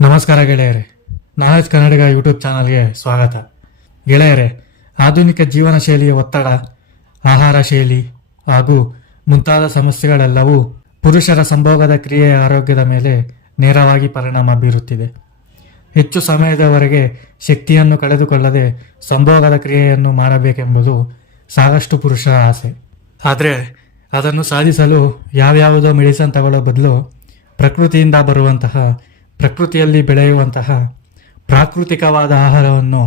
ನಮಸ್ಕಾರ ಗೆಳೆಯರೆ, ನಾಲೆಜ್ ಕನ್ನಡಿಗ ಯೂಟ್ಯೂಬ್ ಚಾನಲ್ಗೆ ಸ್ವಾಗತ. ಗೆಳೆಯರೆ, ಆಧುನಿಕ ಜೀವನ ಶೈಲಿಯ ಒತ್ತಡ, ಆಹಾರ ಶೈಲಿ ಹಾಗೂ ಮುಂತಾದ ಸಮಸ್ಯೆಗಳೆಲ್ಲವೂ ಪುರುಷರ ಸಂಭೋಗದ ಕ್ರಿಯೆಯ ಆರೋಗ್ಯದ ಮೇಲೆ ನೇರವಾಗಿ ಪರಿಣಾಮ ಬೀರುತ್ತಿದೆ. ಹೆಚ್ಚು ಸಮಯದವರೆಗೆ ಶಕ್ತಿಯನ್ನು ಕಳೆದುಕೊಳ್ಳದೆ ಸಂಭೋಗದ ಕ್ರಿಯೆಯನ್ನು ಮಾಡಬೇಕೆಂಬುದು ಸಾಕಷ್ಟು ಪುರುಷರ ಆಸೆ. ಆದರೆ ಅದನ್ನು ಸಾಧಿಸಲು ಯಾವ್ಯಾವುದೋ ಮೆಡಿಸನ್ ತಗೊಳ್ಳೋ ಬದಲು ಪ್ರಕೃತಿಯಿಂದ ಬರುವಂತಹ, ಪ್ರಕೃತಿಯಲ್ಲಿ ಬೆಳೆಯುವಂತಹ ಪ್ರಾಕೃತಿಕವಾದ ಆಹಾರವನ್ನು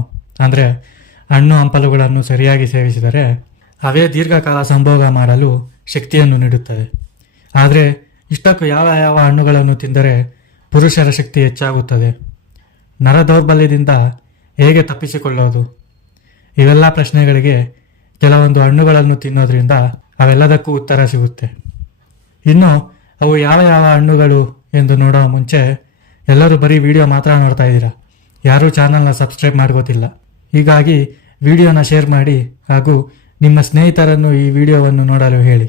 ಅಂದರೆ ಹಣ್ಣು ಹಂಪಲುಗಳನ್ನು ಸರಿಯಾಗಿ ಸೇವಿಸಿದರೆ ಅವೇ ದೀರ್ಘಕಾಲ ಸಂಭೋಗ ಮಾಡಲು ಶಕ್ತಿಯನ್ನು ನೀಡುತ್ತದೆ. ಆದರೆ ಇಷ್ಟಕ್ಕೂ ಯಾವ ಯಾವ ಹಣ್ಣುಗಳನ್ನು ತಿಂದರೆ ಪುರುಷರ ಶಕ್ತಿ ಹೆಚ್ಚಾಗುತ್ತದೆ, ನರ ದೌರ್ಬಲ್ಯದಿಂದ ಹೇಗೆ ತಪ್ಪಿಸಿಕೊಳ್ಳೋದು, ಇವೆಲ್ಲ ಪ್ರಶ್ನೆಗಳಿಗೆ ಕೆಲವೊಂದು ಹಣ್ಣುಗಳನ್ನು ತಿನ್ನೋದ್ರಿಂದ ಅವೆಲ್ಲದಕ್ಕೂ ಉತ್ತರ ಸಿಗುತ್ತೆ. ಇನ್ನು ಅವು ಯಾವ ಯಾವ ಹಣ್ಣುಗಳು ಎಂದು ನೋಡೋ ಮುಂಚೆ ಎಲ್ಲರೂ ಬರೀ ವಿಡಿಯೋ ಮಾತ್ರ ನೋಡ್ತಾ ಇದ್ದೀರಾ, ಯಾರೂ ಚಾನಲ್ನ ಸಬ್ಸ್ಕ್ರೈಬ್ ಮಾಡ್ಕೋತಿಲ್ಲ. ಹೀಗಾಗಿ ವಿಡಿಯೋನ ಶೇರ್ ಮಾಡಿ ಹಾಗೂ ನಿಮ್ಮ ಸ್ನೇಹಿತರನ್ನು ಈ ವಿಡಿಯೋವನ್ನು ನೋಡಲು ಹೇಳಿ.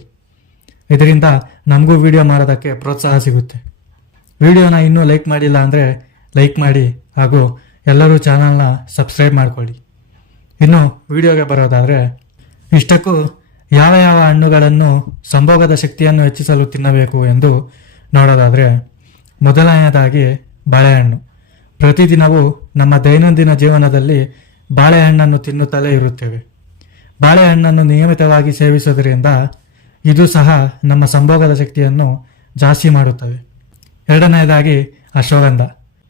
ಇದರಿಂದ ನಮಗೂ ವಿಡಿಯೋ ಮಾಡೋದಕ್ಕೆ ಪ್ರೋತ್ಸಾಹ ಸಿಗುತ್ತೆ. ವಿಡಿಯೋನ ಇನ್ನೂ ಲೈಕ್ ಮಾಡಿಲ್ಲ ಅಂದರೆ ಲೈಕ್ ಮಾಡಿ ಹಾಗೂ ಎಲ್ಲರೂ ಚಾನಲ್ನ ಸಬ್ಸ್ಕ್ರೈಬ್ ಮಾಡ್ಕೊಳ್ಳಿ. ಇನ್ನು ವಿಡಿಯೋಗೆ ಬರೋದಾದರೆ, ಇಷ್ಟಕ್ಕೂ ಯಾವ ಯಾವ ಹಣ್ಣುಗಳನ್ನು ಸಂಭೋಗದ ಶಕ್ತಿಯನ್ನು ಹೆಚ್ಚಿಸಲು ತಿನ್ನಬೇಕು ಎಂದು ನೋಡೋದಾದರೆ, ಮೊದಲನೆಯದಾಗಿ ಬಾಳೆಹಣ್ಣು. ಪ್ರತಿದಿನವೂ ನಮ್ಮ ದೈನಂದಿನ ಜೀವನದಲ್ಲಿ ಬಾಳೆಹಣ್ಣನ್ನು ತಿನ್ನುತ್ತಲೇ ಇರುತ್ತೇವೆ. ಬಾಳೆಹಣ್ಣನ್ನು ನಿಯಮಿತವಾಗಿ ಸೇವಿಸುವುದರಿಂದ ಇದು ಸಹ ನಮ್ಮ ಸಂಭೋಗದ ಶಕ್ತಿಯನ್ನು ಜಾಸ್ತಿ ಮಾಡುತ್ತದೆ. ಎರಡನೆಯದಾಗಿ ಅಶ್ವಗಂಧ.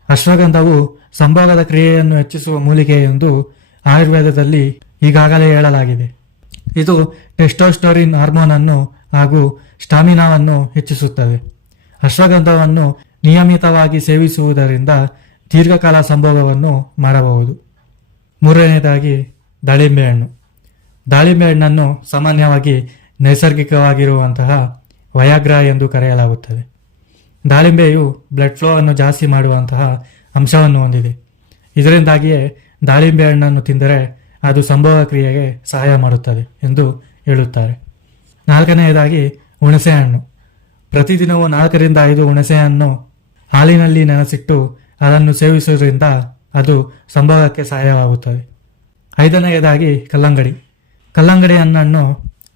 ಅಶ್ವಗಂಧವು ಸಂಭೋಗದ ಕ್ರಿಯೆಯನ್ನು ಹೆಚ್ಚಿಸುವ ಮೂಲಿಕೆ ಎಂದು ಆಯುರ್ವೇದದಲ್ಲಿ ಈಗಾಗಲೇ ಹೇಳಲಾಗಿದೆ. ಇದು ಟೆಸ್ಟೋಸ್ಟೆರೋನ್ ಹಾರ್ಮೋನನ್ನು ಹಾಗೂ ಸ್ಟಾಮಿನಾವನ್ನು ಹೆಚ್ಚಿಸುತ್ತದೆ. ಅಶ್ವಗಂಧವನ್ನು ನಿಯಮಿತವಾಗಿ ಸೇವಿಸುವುದರಿಂದ ದೀರ್ಘಕಾಲ ಸಂಭೋಗವನ್ನು ಮಾಡಬಹುದು. ಮೂರನೆಯದಾಗಿ ದಾಳಿಂಬೆ ಹಣ್ಣು. ದಾಳಿಂಬೆ ಹಣ್ಣನ್ನು ಸಾಮಾನ್ಯವಾಗಿ ನೈಸರ್ಗಿಕವಾಗಿರುವಂತಹ ವಯಾಗ್ರಾ ಎಂದು ಕರೆಯಲಾಗುತ್ತದೆ. ದಾಳಿಂಬೆಯು ಬ್ಲಡ್ ಫ್ಲೋ ಅನ್ನು ಜಾಸ್ತಿ ಮಾಡುವಂತಹ ಅಂಶವನ್ನು ಹೊಂದಿದೆ. ಇದರಿಂದಾಗಿಯೇ ದಾಳಿಂಬೆ ಹಣ್ಣನ್ನು ತಿಂದರೆ ಅದು ಸಂಭೋಗ ಕ್ರಿಯೆಗೆ ಸಹಾಯ ಮಾಡುತ್ತದೆ ಎಂದು ಹೇಳುತ್ತಾರೆ. ನಾಲ್ಕನೆಯದಾಗಿ ಹುಣಸೆಹಣ್ಣು. ಪ್ರತಿದಿನವೂ 4 ರಿಂದ 5 ಹುಣಸೆಹಣ್ಣು ಹಾಲಿನಲ್ಲಿ ನೆನೆಸಿಟ್ಟು ಅದನ್ನು ಸೇವಿಸುವುದರಿಂದ ಅದು ಸಂಭೋಗಕ್ಕೆ ಸಹಾಯವಾಗುತ್ತದೆ. ಐದನೆಯದಾಗಿ ಕಲ್ಲಂಗಡಿ. ಕಲ್ಲಂಗಡಿ ಹಣ್ಣನ್ನು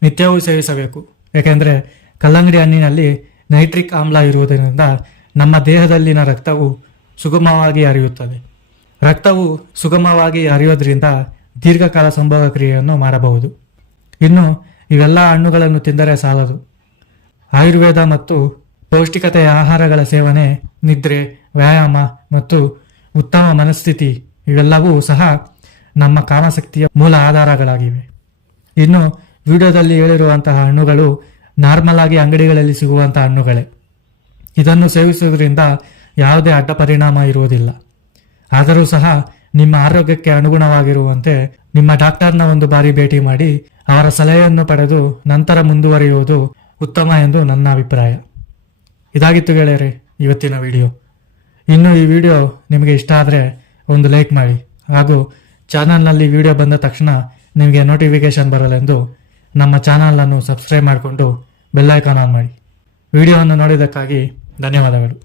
ನಿತ್ಯವೂ ಸೇವಿಸಬೇಕು. ಏಕೆಂದರೆ ಕಲ್ಲಂಗಡಿ ಹಣ್ಣಿನಲ್ಲಿ ನೈಟ್ರಿಕ್ ಆಮ್ಲ ಇರುವುದರಿಂದ ನಮ್ಮ ದೇಹದಲ್ಲಿನ ರಕ್ತವು ಸುಗಮವಾಗಿ ಹರಿಯುತ್ತದೆ. ರಕ್ತವು ಸುಗಮವಾಗಿ ಹರಿಯೋದ್ರಿಂದ ದೀರ್ಘಕಾಲ ಸಂಭೋಗ ಕ್ರಿಯೆಯನ್ನು ಮಾಡಬಹುದು. ಇನ್ನು ಇವೆಲ್ಲ ಹಣ್ಣುಗಳನ್ನು ತಿಂದರೆ ಸಾಲದು. ಆಯುರ್ವೇದ ಮತ್ತು ಪೌಷ್ಟಿಕತೆಯ ಆಹಾರಗಳ ಸೇವನೆ, ನಿದ್ರೆ, ವ್ಯಾಯಾಮ ಮತ್ತು ಉತ್ತಮ ಮನಸ್ಥಿತಿ ಇವೆಲ್ಲವೂ ಸಹ ನಮ್ಮ ಕಾಮಶಕ್ತಿಯ ಮೂಲ ಆಧಾರಗಳಾಗಿವೆ. ಇನ್ನು ವಿಡಿಯೋದಲ್ಲಿ ಹೇಳಿರುವಂತಹ ಹಣ್ಣುಗಳು ನಾರ್ಮಲ್ ಆಗಿ ಅಂಗಡಿಗಳಲ್ಲಿ ಸಿಗುವಂತಹ ಹಣ್ಣುಗಳೇ. ಇದನ್ನು ಸೇವಿಸುವುದರಿಂದ ಯಾವುದೇ ಅಡ್ಡ ಪರಿಣಾಮ ಇರುವುದಿಲ್ಲ. ಆದರೂ ಸಹ ನಿಮ್ಮ ಆರೋಗ್ಯಕ್ಕೆ ಅನುಗುಣವಾಗಿರುವಂತೆ ನಿಮ್ಮ ಡಾಕ್ಟರ್ನ ಒಂದು ಬಾರಿ ಭೇಟಿ ಮಾಡಿ ಅವರ ಸಲಹೆಯನ್ನು ಪಡೆದು ನಂತರ ಮುಂದುವರಿಯುವುದು ಉತ್ತಮ ಎಂದು ನನ್ನ ಅಭಿಪ್ರಾಯ. ಇದಾಗಿತ್ತು ಗೆಳೆಯರೆ ಇವತ್ತಿನ ವಿಡಿಯೋ. ಇನ್ನು ಈ ವಿಡಿಯೋ ನಿಮಗೆ ಇಷ್ಟ ಆದರೆ ಒಂದು ಲೈಕ್ ಮಾಡಿ ಹಾಗೂ ಚಾನಲ್ನಲ್ಲಿ ವಿಡಿಯೋ ಬಂದ ತಕ್ಷಣ ನಿಮಗೆ ನೋಟಿಫಿಕೇಶನ್ ಬರಲೆಂದು ನಮ್ಮ ಚಾನಲನ್ನು ಸಬ್ಸ್ಕ್ರೈಬ್ ಮಾಡಿಕೊಂಡು ಬೆಲ್ ಐಕಾನ್ ಆನ್ ಮಾಡಿ. ವಿಡಿಯೋವನ್ನು ನೋಡಿದ್ದಕ್ಕಾಗಿ ಧನ್ಯವಾದಗಳು.